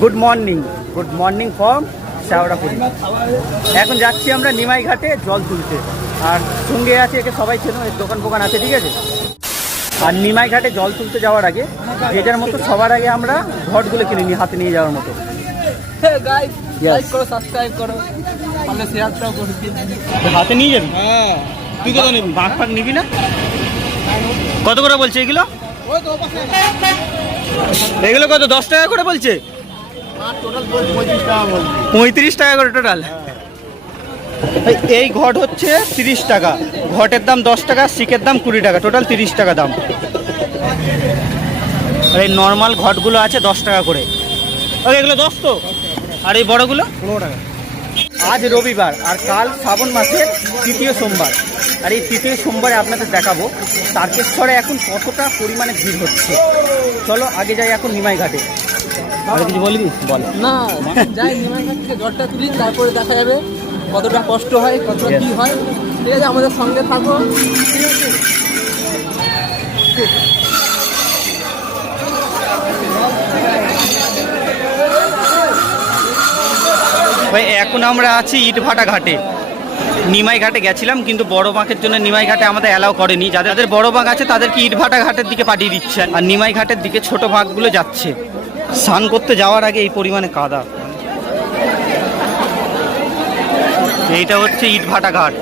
Good morning from Sheoraphuli. এখন যাচ্ছি আমরা নিমাই ঘাটে জল তুলতে, আর সঙ্গে আছে একে সবাই চেনো, এর দোকান আছে, ঠিক আছে। আর নিমাই ঘাটে জল তুলতে যাওয়ার আগে যেটার মতো সবার আগে আমরা ঘটগুলো কিনে নিই হাতে নিয়ে যাওয়ার মতো। হাতে নিয়ে যাবি? তুই কত নিবি? বাঁক ফাঁক নিবি না? কত করে বলছে এগুলো? এগুলো কত 10 টাকা করে বলছে? 35 টাকা করে টোটাল। এই ঘট হচ্ছে 30 টাকা, ঘটের দাম 10 টাকা, শিকের দাম 20 টাকা, টোটাল 30 টাকা দাম। আর এই নর্মাল ঘটগুলো আছে 10 টাকা করে। এগুলো 10 তো, আর এই বড়গুলো 15 টাকা। আজ রবিবার আর কাল শ্রাবণ মাসের তৃতীয় সোমবার, আর এই তৃতীয় সোমবারে আপনাদের দেখাবো তারকেশ্বরে এখন কতটা পরিমাণে ভিড় হচ্ছে। চলো আগে যাই এখন নিমাই ঘাটে। আর কিছু বলবি? বল না, যাই নিমাই ঘাট থেকে জলটা তুলি, তারপরে দেখা যাবে কতটা কষ্ট হয়, কতটা কি হয়। ঠিক আছে, আমাদের সঙ্গে থাকো। ঠিক আছে, ভাই এখন আমরা আছি ইটভাটা ঘাটে। নিমাই ঘাটে গেছিলাম কিন্তু বড় বাঁকের জন্য নিমাই ঘাটে আমাদের অ্যালাউ করেনি। যাদের বড় বাঁক আছে তাদেরকে ইটভাটা ঘাটের দিকে পাঠিয়ে দিচ্ছে, আর নিমাই ঘাটের দিকে ছোট বাঁকগুলো যাচ্ছে। স্নান করতে যাওয়ার আগে এই পরিমাণে কাদা। এইটা হচ্ছে ইটভাটা ঘাট।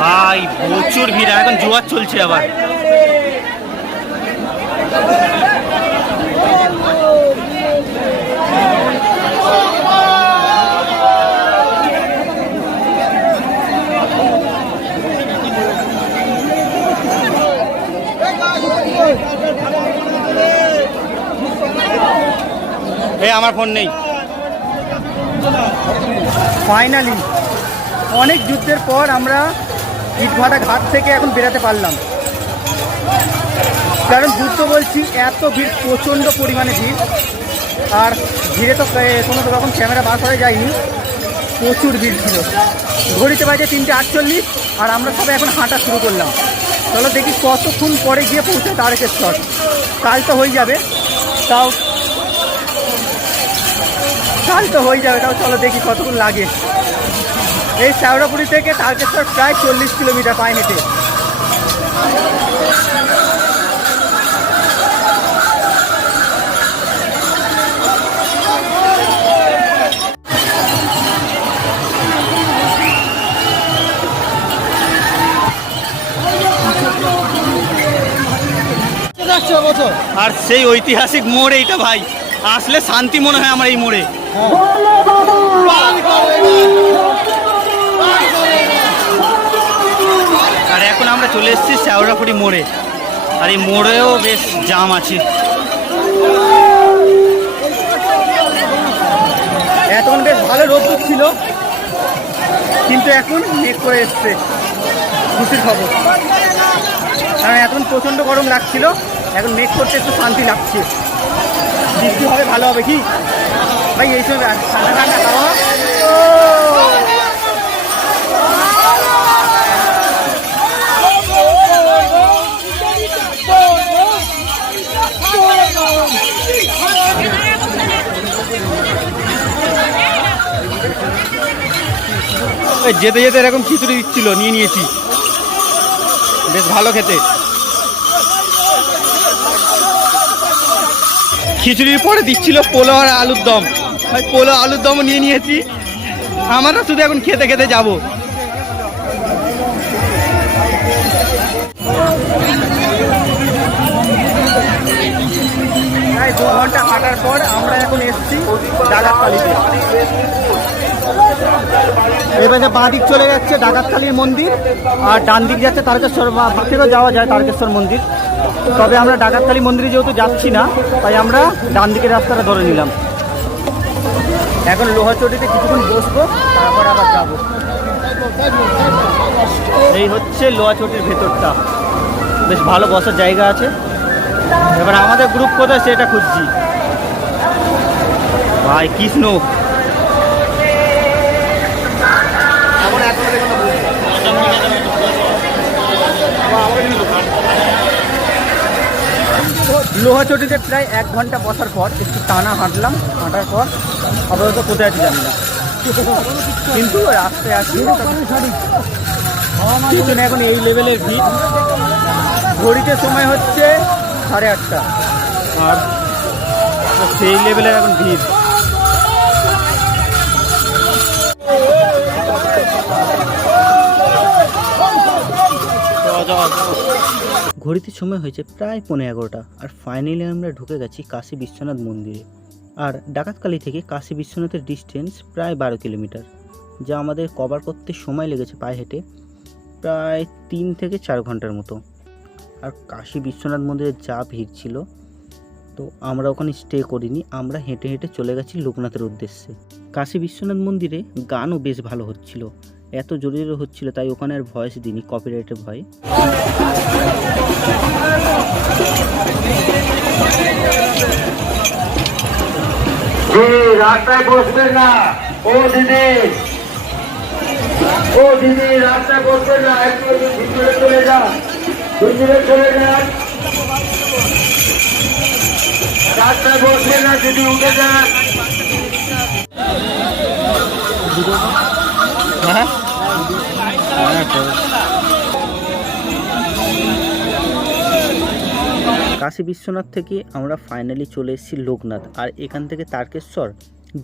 ভাই প্রচুর ভিড়, এখন জোয়ার চলছে আবার। আমার ফোন নেই। ফাইনালি অনেক যুদ্ধের পর আমরা ইটভাটা ঘাট থেকে এখন বেরাতে পারলাম, কারণ যুদ্ধ বলছি এত ভিড়, প্রচণ্ড পরিমাণে ভিড়। আর ভিড়ে তো কোনো রকম ক্যামেরা বার করা যায়নি, প্রচুর ভিড় ছিল। ঘড়িতে বাজে 3:48, আর আমরা সবাই এখন হাঁটা শুরু করলাম। চলো দেখি কতক্ষণ পরে গিয়ে পৌঁছে তারকেশ্বর। কাল তো হয়ে যাবে, তাও চলো দেখি কতক্ষণ লাগে। এই শেওড়াফুলি থেকে তারকেশ্বর প্রায় 40 কিলোমিটার পায়ে হেঁটে। আর সেই ঐতিহাসিক মোড় এইটা ভাই, আসলে শান্তি মনে হয় আমার এই মোড়ে। আর এখন আমরা চলে এসেছি শেওড়াফুলি মোড়ে, আর এই মোড়েও বেশ জাম আছে। এতক্ষণ বেশ ভালো রোদ ছিল, কিন্তু এখন মেঘ করে এসছে। খুশির খবর, কারণ এখন প্রচণ্ড গরম লাগছিল, এখন মেঘ করতে একটু শান্তি লাগছে। বৃষ্টি হবে, ভালো হবে কি ভাই? এই সময় ঠান্ডা ঠান্ডা খাওয়া। যেতে যেতে এরকম খিচুড়ি দিচ্ছিল, নিয়ে নিয়েছি, বেশ ভালো খেতে। খিচুড়ির পরে দিচ্ছিল পোলো আর আলুর দম, ভাই পোলো আলুর দমও নিয়ে নিয়েছি। আমরা শুধু এখন খেতে খেতে যাবো। প্রায় 2 ঘন্টা হাঁটার পর আমরা এখন এসেছি ডাকাতকালীতে। এবারে বাঁ দিক চলে যাচ্ছে ডাকাতকালীর মন্দির, আর ডান দিক যাচ্ছে তারকেশ্বর। বাঁ থেকেও যাওয়া যায় তারকেশ্বর মন্দির, তবে আমরা ডাকাতকালী মন্দিরে যেহেতু যাচ্ছি না, তাই আমরা ডান দিকের রাস্তাটা ধরে নিলাম। এখন লোহাচটিতে কিছুক্ষণ বসবো, তারপর আবার যাবো। এই হচ্ছে লোহাচটির ভেতরটা, বেশ ভালো বসার জায়গা আছে। এবার আমাদের গ্রুপ কোথায় সেটা খুঁজছি। ভাই কৃষ্ণ লোহাচটিতে প্রায় 1 ঘন্টা বসার পর একটু টানা হাঁটার পর আপাতত কোথায় আছে জানি না, কিন্তু রাস্তায় আসছি পিছনে এখন এই লেভেলের ভিড়। ঘড়িতে সময় হচ্ছে 8:30 আর সেই লেভেলের এখন ভিড়। ঘড়িতে সময় হয়েছে প্রায় 11:15 আর ফাইনালি আমরা ঢুকে গেছি কাশী বিশ্বনাথ মন্দিরে। আর ডাকাতকালী থেকে কাশী বিশ্বনাথের ডিস্টেন্স প্রায় 12 কিলোমিটার, যা আমাদের কভার করতে সময় লেগেছে পায়ে হেঁটে প্রায় 3 থেকে 4 ঘন্টার মতো। আর কাশী বিশ্বনাথ মন্দিরে যা ভিড় ছিল, তো আমরা ওখানে স্টে করিনি, আমরা হেঁটে হেঁটে চলে গেছি লোকনাথের উদ্দেশ্যে। কাশী বিশ্বনাথ মন্দিরে গানও বেশ ভালো হচ্ছিল, এত জোরে জোরে হচ্ছিল তাই ওখানে আর ভয়েস দিইনি কপিরাইটের ভয়ে। রাস্তায় বসবেন না, ও দিদি রাস্তায় বসবেন না, একটু ভিতরে চলে যান, রাস্তায় বসবেন না, দিদি উঠে যান। কাশী বিশ্বনাথ থেকে আমরা ফাইনালি চলে এসেছি লোকনাথ, আর এখান থেকে তারকেশ্বর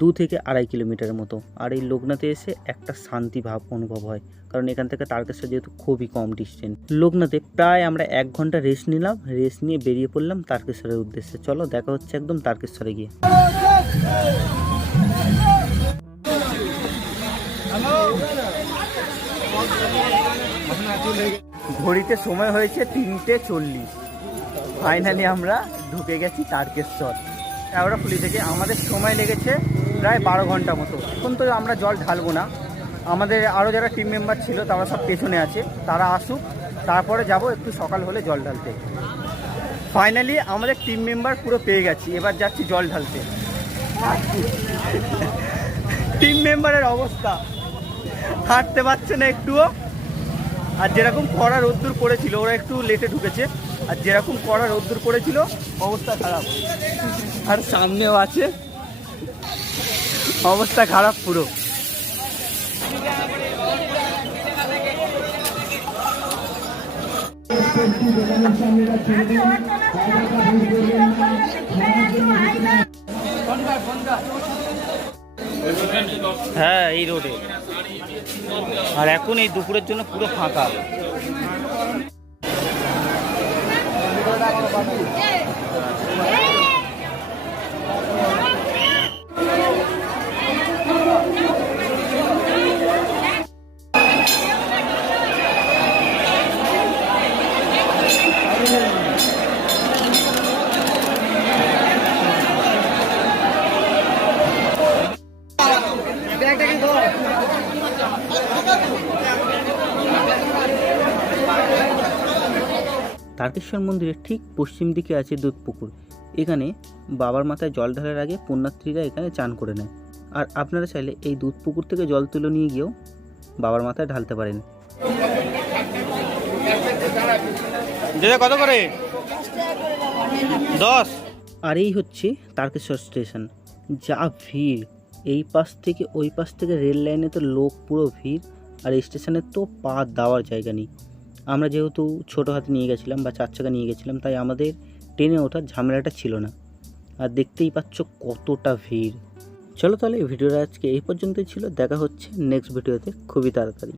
2 থেকে 2.5 কিলোমিটারের মতো। আর এই লোকনাথে এসে একটা শান্তি ভাব অনুভব হয়, কারণ এখান থেকে তারকেশ্বর যেহেতু খুবই কম ডিস্টেন্স। লোকনাথে প্রায় আমরা 1 ঘন্টা রেস্ট নিলাম, রেস্ট নিয়ে বেরিয়ে পড়লাম তারকেশ্বরের উদ্দেশ্যে। চলো দেখা হচ্ছে একদম তারকেশ্বরে গিয়ে। ঘড়িতে সময় হয়েছে 3:40। ফাইনালি আমরা ঢুকে গেছি তারকেশ্বর শ্যাওড়াফুলি থেকে। আমাদের সময় লেগেছে প্রায় 12 ঘন্টা মতো। এখন তো আমরা জল ঢালবো না, আমাদের আরও যারা টিম মেম্বার ছিল তারা সব পেছনে আছে, তারা আসুক, তারপরে যাব একটু সকাল হলে জল ঢালতে। ফাইনালি আমাদের টিম মেম্বার পুরো পেয়ে গেছি, এবার যাচ্ছি জল ঢালতে। টিম মেম্বারের অবস্থা, হাঁটতে পারছে না একটুও। আর যেরকম কড়া রোদ্দুর পড়েছিল, ওরা একটু লেটে ঢুকেছে, আর যেরকম কড়া রোদ্দুর পড়েছিল অবস্থা খারাপ। আর সামনেও আছে, অবস্থা খারাপ পুরো। হ্যাঁ, এই রোডে। আর এখন এই দুপুরের জন্য পুরো ফাঁকা। তারকেশ্বর মন্দিরের ঠিক পশ্চিম দিকে আছে দুধপুকুর। এখানে বাবার মাথায় জল ঢালার আগে পুণ্যার্থীরা এখানে চান করে নেয়। আর আপনারা চাইলে এই দুধপুকুর থেকে জল তুলে নিয়ে গিয়েও বাবার মাথায় ঢালতে পারেন। কত করে? 10। আর এই হচ্ছে তারকেশ্বর স্টেশন। যা ভিড়, এই পাশ থেকে ওই পাশ থেকে রেল লাইনে তো লোক পুরো ভিড়, আর এই স্টেশনে তো পা দেওয়ার জায়গা নেই। আমরা যেহেতু ছোটো হাতে নিয়ে গেছিলাম বা 4 চাকা নিয়ে গেছিলাম, তাই আমাদের ট্রেনে ওঠার ঝামেলাটা ছিল না। আর দেখতেই পাচ্ছ কতটা ভিড়। চলো তাহলে ভিডিওটা আজকে এই পর্যন্তই ছিল, দেখা হচ্ছে নেক্সট ভিডিওতে খুবই তাড়াতাড়ি।